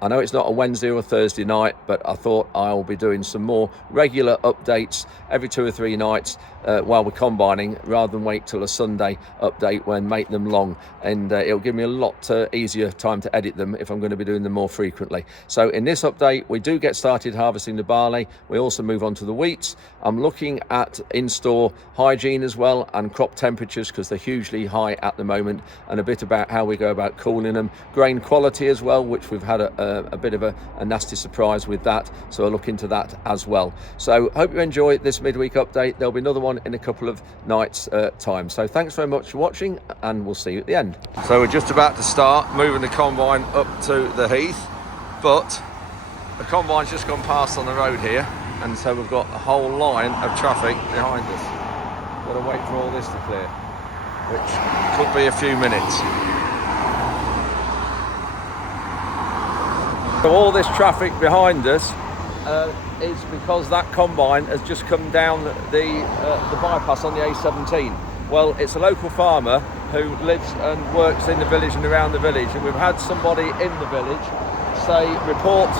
I know it's not a Wednesday or a Thursday night, but I thought I'll be doing some more regular updates every 2 or 3 nights while we're combining, rather than wait till a Sunday update when make them long, and it'll give me a lot easier time to edit them if I'm going to be doing them more frequently. So in this update, we do get started harvesting the barley. We also move on to the wheats. I'm looking at in-store hygiene as well, and crop temperatures, because they're hugely high at the moment, and a bit about how we go about cooling them. Grain quality as well, which we've had a bit of a nasty surprise with that, so I'll look into that as well. So hope you enjoy this midweek update. There'll be another one in a couple of nights time. So thanks very much for watching, and we'll see you at the end. So we're just about to start moving the combine up to the heath, but the combine's just gone past on the road here, and so we've got a whole line of traffic behind us. Got to wait for all this to clear, which could be a few minutes. So all this traffic behind us is because that combine has just come down the bypass on the A17. Well, it's a local farmer who lives and works in the village and around the village, and we've had somebody in the village say report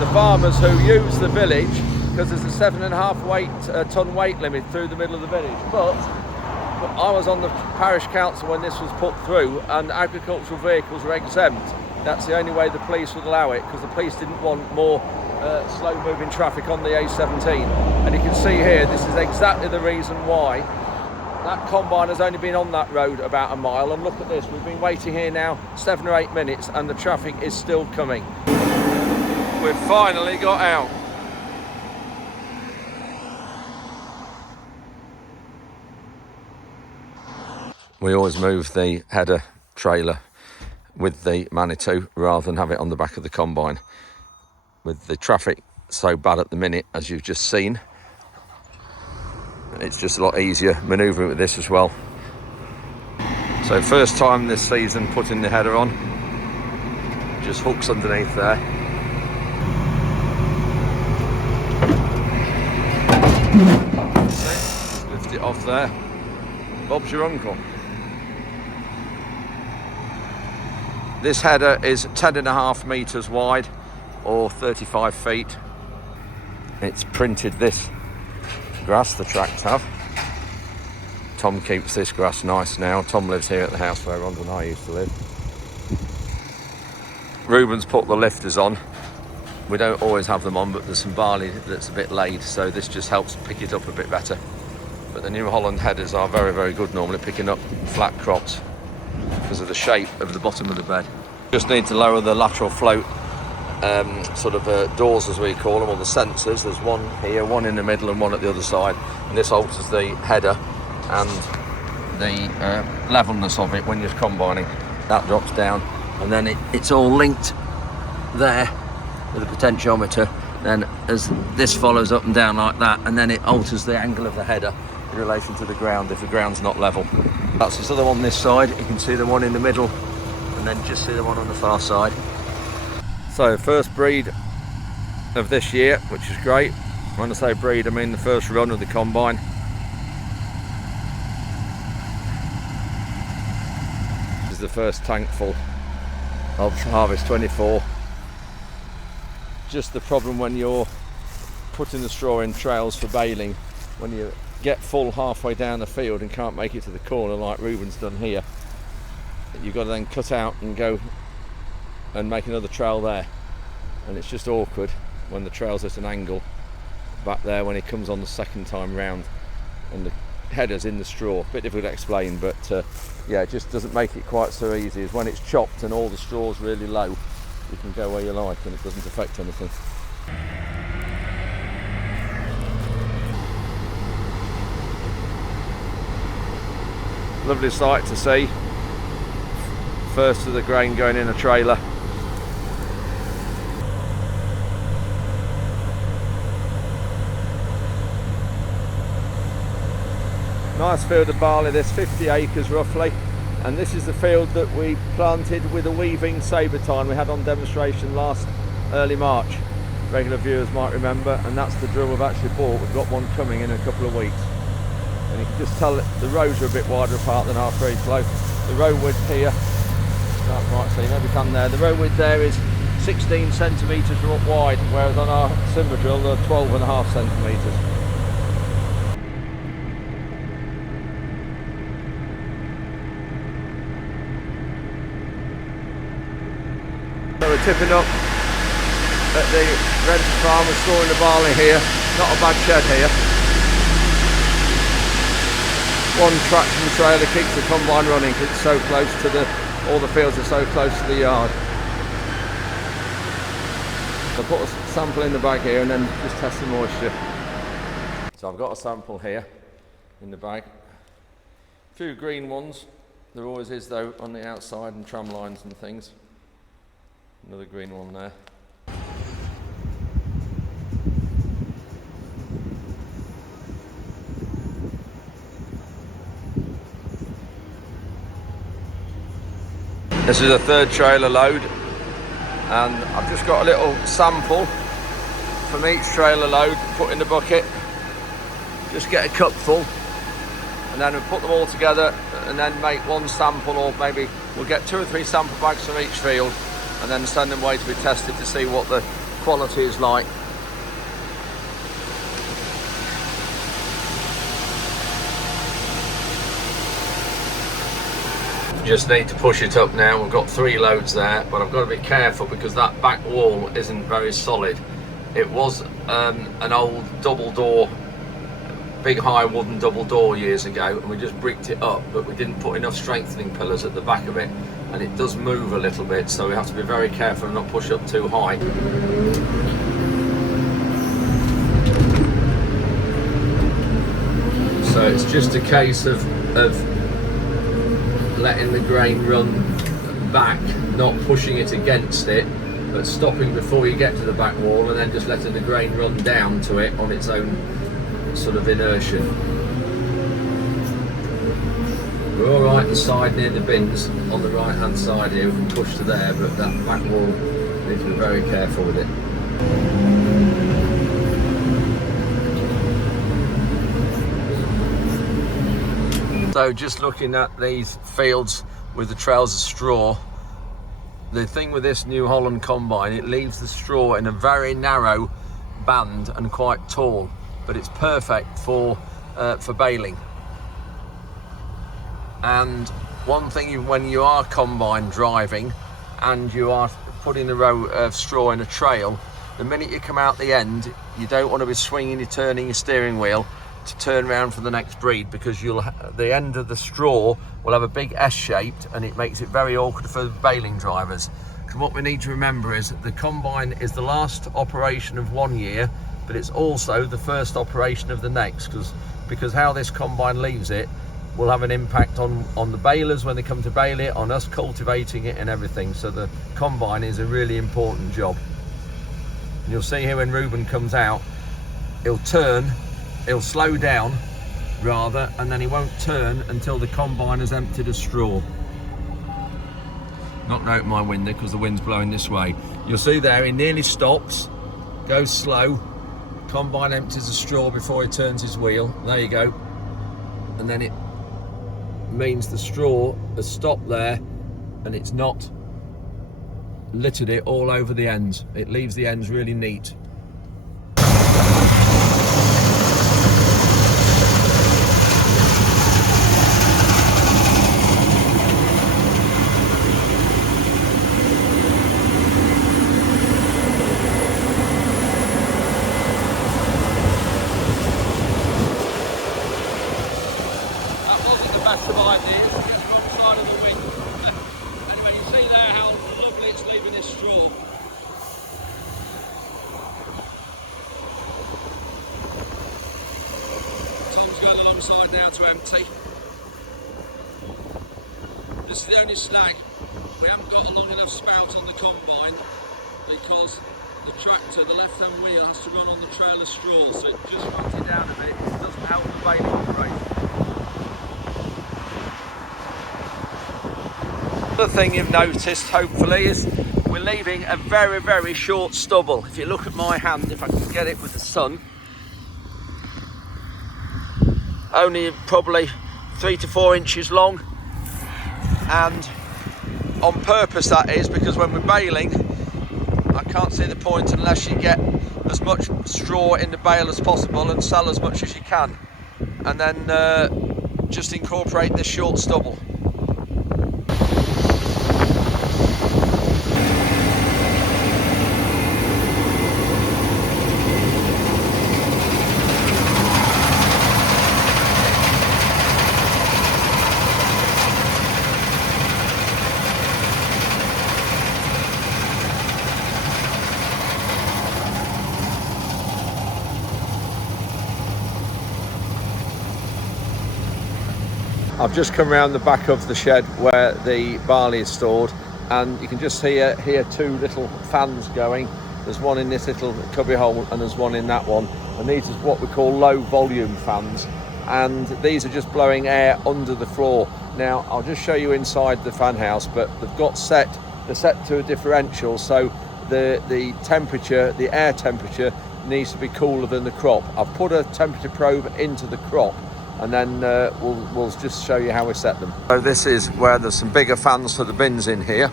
the farmers who use the village, because there's a 7.5 ton weight limit through the middle of the village. But I was on the parish council when this was put through, and agricultural vehicles were exempt. That's the only way the police would allow it, because the police didn't want more slow-moving traffic on the A17. And you can see here, this is exactly the reason why that combine has only been on that road about a mile. And look at this, we've been waiting here now 7 or 8 minutes, and the traffic is still coming. We've finally got out. We always move the header trailer with the Manitou rather than have it on the back of the combine. With the traffic so bad at the minute, as you've just seen, it's just a lot easier manoeuvring with this as well. So first time this season putting the header on, just hooks underneath there. Just lift it off there. Bob's your uncle. This header is 10.5 metres wide, or 35 feet. It's printed this grass, the tracks have. Tom keeps this grass nice now. Tom lives here at the house where Rhonda and I used to live. Ruben's put the lifters on. We don't always have them on, but there's some barley that's a bit laid, so this just helps pick it up a bit better. But the New Holland headers are very, very good normally, picking up flat crops because of the shape of the bottom of the bed. Just need to lower the lateral float doors, as we call them, or the sensors. There's one here, one in the middle and one at the other side, and this alters the header and the levelness of it when you're combining. That drops down, and then it's all linked there with a potentiometer. Then as this follows up and down like that, and then it alters the angle of the header in relation to the ground if the ground's not level. That's this other one this side. You can see the one in the middle, and then just see the one on the far side. So first breed of this year, which is great. When I say breed, I mean the first run of the combine. This is the first tank full of Harvest 24. Just the problem when you're putting the straw in trails for baling, when you get full halfway down the field and can't make it to the corner like Ruben's done here, you've got to then cut out and go and make another trail there, and it's just awkward when the trail's at an angle back there when it comes on the second time round and the header's in the straw. A bit difficult to explain, but yeah, it just doesn't make it quite so easy as when it's chopped and all the straw's really low. You can go where you like and it doesn't affect anything. Lovely sight to see. First of the grain going in a trailer. Nice field of barley, this 50 acres roughly, and this is the field that we planted with a weaving sabre tine we had on demonstration last early March. Regular viewers might remember, and that's the drill we've actually bought. We've got one coming in a couple of weeks. And you can just tell that the rows are a bit wider apart than our free flow. The row width here That's right, so you maybe come there. The road width there is 16 centimetres from up wide, whereas on our timber drill they're 12.5 centimetres. So we're tipping up at the rented farm. We're storing the barley here. Not a bad shed here. One traction trailer keeps the combine running because it's so close to all the fields are so close to the yard. So put a sample in the bag here and then just test the moisture. So I've got a sample here in the bag. A few green ones. There always is though on the outside and tram lines and things. Another green one there. This is a third trailer load, and I've just got a little sample from each trailer load, put in the bucket, just get a cup full, and then we'll put them all together and then make one sample, or maybe we'll get 2 or 3 sample bags from each field and then send them away to be tested to see what the quality is like. Just need to push it up now. We've got 3 loads there, but I've got to be careful because that back wall isn't very solid. It was an old double door, big high wooden double door years ago, and we just bricked it up, but we didn't put enough strengthening pillars at the back of it, and it does move a little bit, so we have to be very careful and not push up too high. So it's just a case of letting the grain run back, not pushing it against it, but stopping before you get to the back wall and then just letting the grain run down to it on its own sort of inertia. We're all right inside near the bins on the right hand side here, we can push to there, but that back wall, need to be very careful with it. So just looking at these fields with the trails of straw, the thing with this New Holland combine, it leaves the straw in a very narrow band and quite tall, but it's perfect for baling. And one thing, when you are combine driving and you are putting a row of straw in a trail, the minute you come out the end, you don't want to be swinging, you're turning your steering wheel to turn around for the next breed, because the end of the straw will have a big S shaped and it makes it very awkward for baling drivers. Because what we need to remember is that the combine is the last operation of 1 year, but it's also the first operation of the next, because how this combine leaves it will have an impact on the balers when they come to bale it, on us cultivating it and everything. So the combine is a really important job. And you'll see here when Ruben comes out, he'll slow down rather, and then he won't turn until the combine has emptied of straw. Not out my window because the wind's blowing this way. You'll see there he nearly stops, goes slow, combine empties the straw before he turns his wheel. There you go. And then it means the straw has stopped there and it's not littered it all over the ends. It leaves the ends really neat. Best of ideas, get the wrong side of the wing. Anyway, you see there how lovely it's leaving this straw. Tom's going alongside now to empty. This is the only snag. We haven't got a long enough spout on the combine because the tractor, the left hand wheel, has to run on the trail of straw, so it just runs it down a bit. It doesn't help the baling operation. The thing you've noticed, hopefully, is we're leaving a very, very short stubble. If you look at my hand, if I can get it with the sun, only probably 3 to 4 inches long, and on purpose, that is, because when we're baling, I can't see the point unless you get as much straw in the bale as possible and sell as much as you can, and then just incorporate this short stubble. I've just come around the back of the shed where the barley is stored, and you can just hear two little fans going. There's one in this little cubby hole and there's one in that one, and these are what we call low volume fans, and these are just blowing air under the floor. Now I'll just show you inside the fan house, but they're set to a differential, so the temperature, the air temperature, needs to be cooler than the crop. I've put a temperature probe into the crop, and then we'll just show you how we set them. So this is where there's some bigger fans for the bins in here,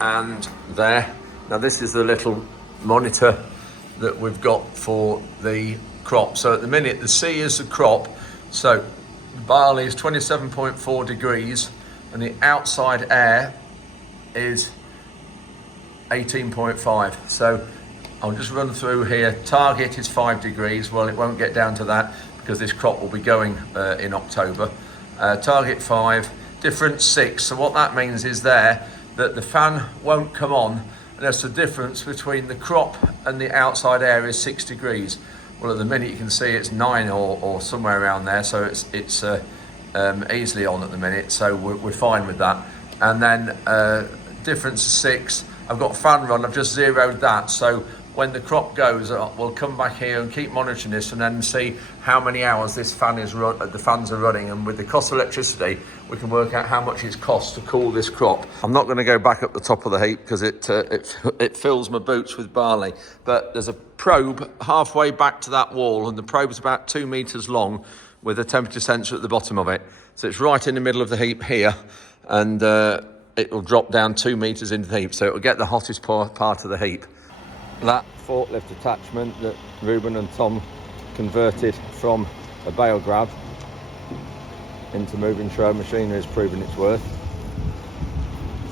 and there. Now this is the little monitor that we've got for the crop. So at the minute the C is the crop, so the barley is 27.4 degrees and the outside air is 18.5. So I'll just run through here. Target is 5 degrees. Well, it won't get down to that because this crop will be going in October. Target 5, difference 6. So what that means is there that the fan won't come on unless the difference between the crop and the outside air is 6 degrees. Well, at the minute you can see it's 9 or somewhere around there, so it's easily on at the minute, so we're fine with that. And then difference 6, I've got fan run, I've just zeroed that, so when the crop goes, we'll come back here and keep monitoring this and then see how many hours this fan is the fans are running, and with the cost of electricity we can work out how much it costs to cool this crop. I'm not going to go back up the top of the heap because it fills my boots with barley, but there's a probe halfway back to that wall, and the probe's about 2 meters long with a temperature sensor at the bottom of it, so it's right in the middle of the heap here, and it will drop down 2 meters into the heap, so it will get the hottest part of the heap. That forklift attachment that Ruben and Tom converted from a bale grab into moving trail machinery has proven its worth.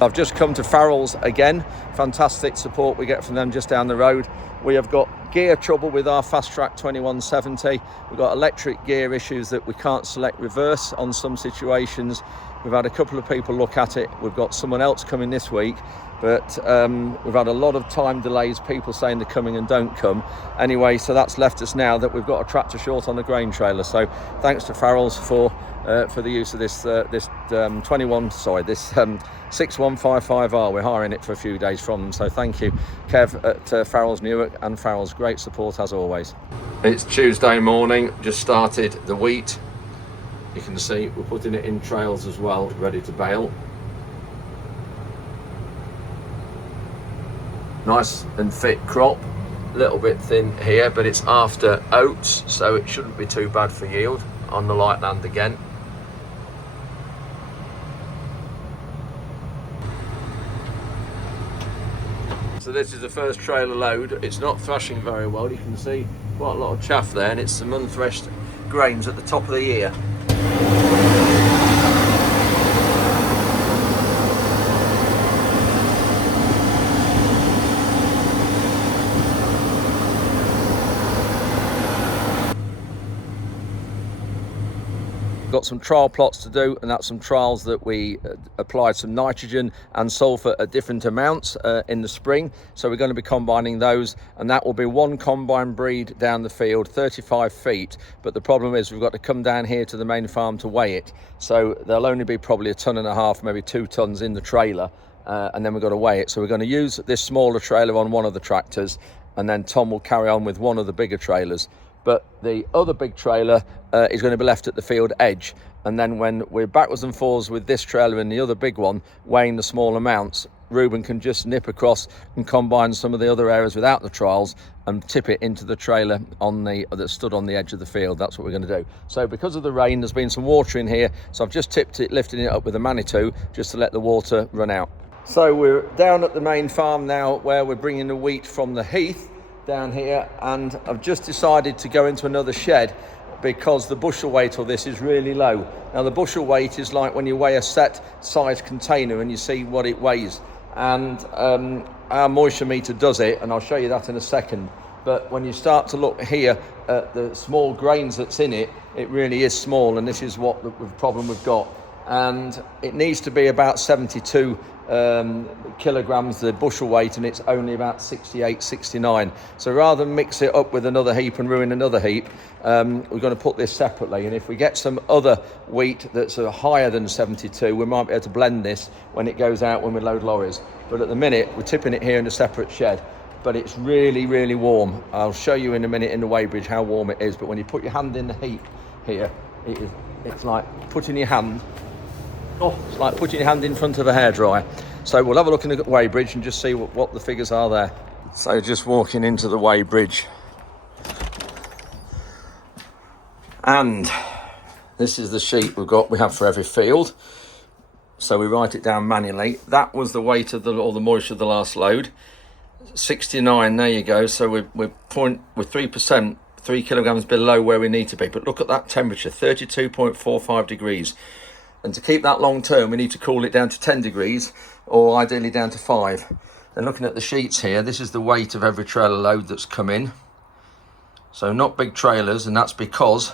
I've just come to Farrell's again. Fantastic support we get from them just down the road. We have got gear trouble with our Fast Track 2170. We've got electric gear issues that we can't select reverse on some situations. We've had a couple of people look at it. We've got someone else coming this week, but we've had a lot of time delays, people saying they're coming and don't come. Anyway, so that's left us now that we've got a tractor short on a grain trailer. So thanks to Farrell's for the use of this 6155R. We're hiring it for a few days from them, so thank you, Kev at Farrell's Newark and Farrell's. Great support as always. It's Tuesday morning, just started the wheat. You can see we're putting it in trails as well, ready to bale. Nice and fit crop, a little bit thin here, but it's after oats, so it shouldn't be too bad for yield on the light land again. So this is the first trailer load. It's not thrashing very well. You can see quite a lot of chaff there, and it's some unthreshed grains at the top of the ear. Got some trial plots to do, and that's some trials that we applied some nitrogen and sulfur at different amounts in the spring, so we're going to be combining those, and that will be one combine breed down the field, 35 feet, but the problem is we've got to come down here to the main farm to weigh it, so there'll only be probably 1.5 tons, maybe 2 tons in the trailer, and then we've got to weigh it. So we're going to use this smaller trailer on one of the tractors, and then Tom will carry on with one of the bigger trailers. But the other big trailer is going to be left at the field edge, and then when we're backwards and forwards with this trailer and the other big one weighing the small amounts, Ruben can just nip across and combine some of the other areas without the trials and tip it into the trailer that stood on the edge of the field. That's what we're going to do. So because of the rain, there's been some water in here, so I've just tipped it, lifting it up with a Manitou just to let the water run out. So we're down at the main farm now, where we're bringing the wheat from the heath down here, and I've just decided to go into another shed because the bushel weight of this is really low. Now the bushel weight is like when you weigh a set size container and you see what it weighs, and our moisture meter does it, and I'll show you that in a second. But when you start to look here at the small grains that's in it, it really is small, and this is what the problem we've got. And it needs to be about 72 kilograms the bushel weight, and it's only about 68, 69. So rather than mix it up with another heap and ruin another heap, we're going to put this separately. And if we get some other wheat that's higher than 72, we might be able to blend this when it goes out when we load lorries. But at the minute, we're tipping it here in a separate shed. But it's really, really warm. I'll show you in a minute in the weighbridge how warm it is. But when you put your hand in the heap here, it's like putting your hand... Oh, it's like putting your hand in front of a hairdryer. So we'll have a look in the weighbridge and just see what the figures are there. So just walking into the weighbridge. And this is the sheet we have for every field. So we write it down manually. That was the weight of all the moisture of the last load. 69, there you go. So we're 3%, 3 kilograms below where we need to be. But look at that temperature, 32.45 degrees. And to keep that long term, we need to cool it down to 10 degrees, or ideally down to 5. And looking at the sheets here, this is the weight of every trailer load that's come in. So not big trailers, and that's because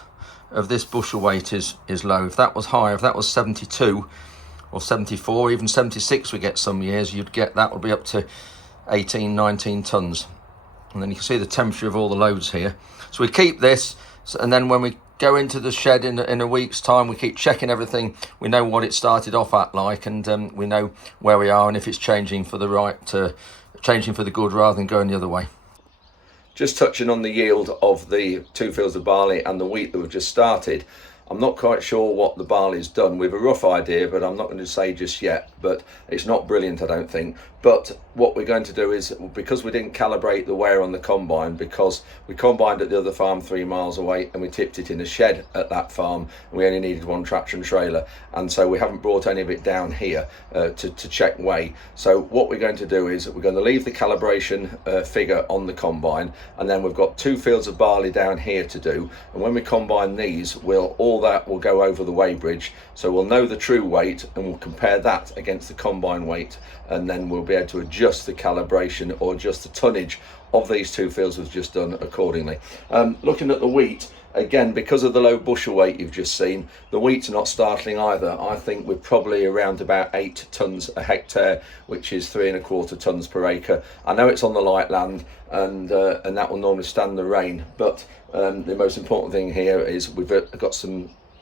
of this bushel weight is low. If that was high, if that was 72 or 74, even 76 we get some years, that would be up to 18, 19 tons. And then you can see the temperature of all the loads here. So we keep this, and then when we go into the shed in a week's time, we keep checking everything. We know what it started off at and we know where we are and if it's changing for the changing for the good rather than going the other way. Just touching on the yield of the 2 fields of barley and the wheat that we've just started. I'm not quite sure what the barley's done. We have a rough idea, but I'm not going to say just yet. But it's not brilliant, I don't think. But what we're going to do is, because we didn't calibrate the weigher on the combine, because we combined at the other farm 3 miles away and we tipped it in a shed at that farm, and we only needed 1 traction trailer, and so we haven't brought any of it down here to check weigh. So what we're going to do is we're going to leave the calibration figure on the combine, and then we've got 2 fields of barley down here to do, and when we combine these, all that will go over the weighbridge, so we'll know the true weight and we'll compare that against the combine weight, and then we'll be able to adjust the calibration or adjust the tonnage of these 2 fields we've just done accordingly. Looking at the wheat, again, because of the low bushel weight you've just seen, the wheat's not startling either. I think we're probably around about 8 tonnes a hectare, which is 3¼ tonnes per acre. I know it's on the light land, and that will normally stand the rain, but the most important thing here is we've got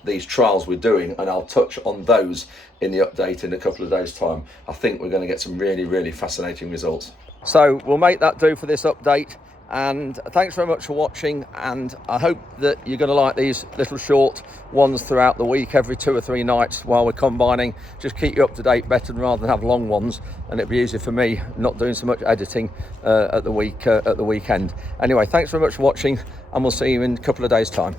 these trials we're doing, and I'll touch on those in the update in a couple of days' time. I think we're going to get some really, really fascinating results. So we'll make that do for this update, and thanks very much for watching, and I hope that you're going to like these little short ones throughout the week, every 2 or 3 nights while we're combining. Just keep you up to date better rather than have long ones, and it'll be easier for me not doing so much editing at the weekend. Anyway, thanks very much for watching, and we'll see you in a couple of days' time.